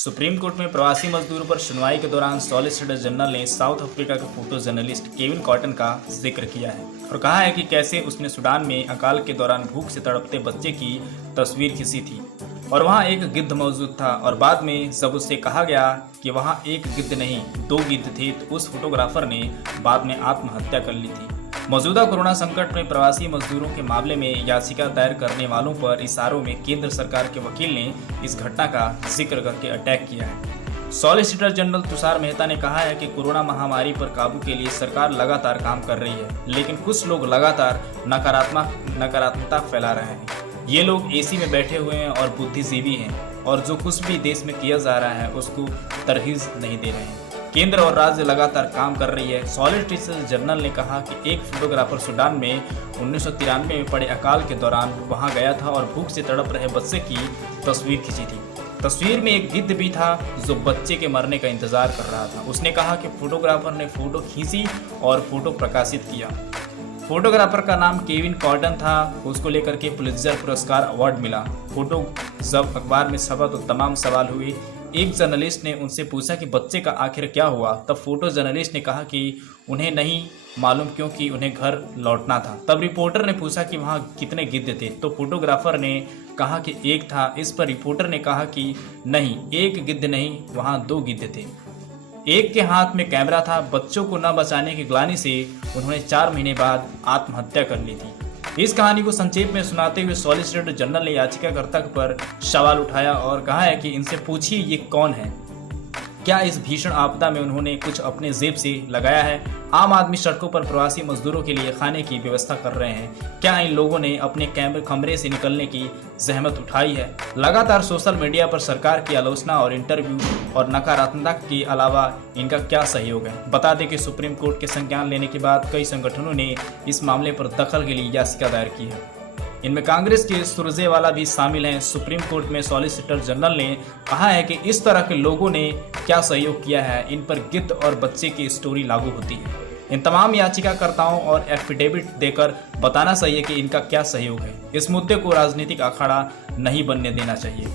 Supreme court में प्रवासी मजदूरों पर सुनवाई के दौरान सॉलिसिटर जनरल ने साउथ अफ्रीका के फोटो जर्नलिस्ट केविन कॉटन का जिक्र किया है और कहा है कि कैसे उसने सूडान में अकाल के दौरान भूख से तड़पते बच्चे की तस्वीर खींची थी और वहां एक गिद्ध मौजूद था और बाद में जब उससे कहा गया कि वहां एक गिद्ध नहीं 2 गिद्ध थे तो उस फोटोग्राफर ने बाद में आत्महत्या कर ली थी। मौजूदा कोरोना संकट में प्रवासी मजदूरों के मामले में याचिका दायर करने वालों पर इशारों में केंद्र सरकार के वकील ने इस घटना का जिक्र करके अटैक किया है। सॉलिसिटर जनरल तुषार मेहता ने कहा है कि कोरोना महामारी पर काबू के लिए सरकार लगातार काम कर रही है, लेकिन कुछ लोग लगातार नकारात्मकता फैला रहे हैं। ये लोग एसी में बैठे हुए हैं और बुद्धिजीवी हैं और जो कुछ भी देश में किया जा रहा है उसको तरहीज नहीं दे रहे हैं। केंद्र और राज्य लगातार काम कर रही है। सॉलिसिटर जनरल ने कहा कि एक फोटोग्राफर सूडान में 1993 में पड़े अकाल के दौरान वहां गया था और भूख से तड़प रहे बच्चे की तस्वीर खींची थी। तस्वीर में एक गिद्ध भी था जो बच्चे के मरने का इंतजार कर रहा था। उसने कहा कि फोटोग्राफर ने फोटो खींची और फोटो प्रकाशित किया। फोटोग्राफर का नाम केविन कॉटन था। उसको लेकर के पुलित्जर पुरस्कार अवार्ड मिला। फोटो जब अखबार में छपा तो तमाम सवाल हुए। एक जर्नलिस्ट ने उनसे पूछा कि बच्चे का आखिर क्या हुआ। तब फोटो जर्नलिस्ट ने कहा कि उन्हें नहीं मालूम क्योंकि उन्हें घर लौटना था। तब रिपोर्टर ने पूछा कि वहाँ कितने गिद्ध थे तो फोटोग्राफर ने कहा कि एक था। इस पर रिपोर्टर ने कहा कि नहीं, एक गिद्ध नहीं, वहाँ 2 गिद्ध थे। एक के हाथ में कैमरा था। बच्चों को न बचाने की ग्लानि से उन्होंने 4 महीने बाद आत्महत्या कर ली थी। इस कहानी को संक्षेप में सुनाते हुए सॉलिसिटर जनरल ने याचिकाकर्ता पर सवाल उठाया और कहा है कि इनसे पूछिए ये कौन है, क्या इस भीषण आपदा में उन्होंने कुछ अपने जेब से लगाया है। आम आदमी सड़कों पर प्रवासी मजदूरों के लिए खाने की व्यवस्था कर रहे हैं। क्या इन लोगों ने अपने कमरे से निकलने की जहमत उठाई है। लगातार सोशल मीडिया पर सरकार की आलोचना और इंटरव्यू और नकारात्मकता के अलावा इनका क्या सहयोग है। बता दें कि सुप्रीम कोर्ट के संज्ञान लेने के बाद कई संगठनों ने इस मामले पर दखल के लिए याचिका दायर की है। इनमें कांग्रेस के सुरजेवाला भी शामिल हैं। सुप्रीम कोर्ट में सॉलिसिटर जनरल ने कहा है कि इस तरह के लोगों ने क्या सहयोग किया है, इन पर गिद्ध और बच्चे की स्टोरी लागू होती है। इन तमाम याचिकाकर्ताओं और एफिडेविट देकर बताना चाहिए कि इनका क्या सहयोग है। इस मुद्दे को राजनीतिक अखाड़ा नहीं बनने देना चाहिए।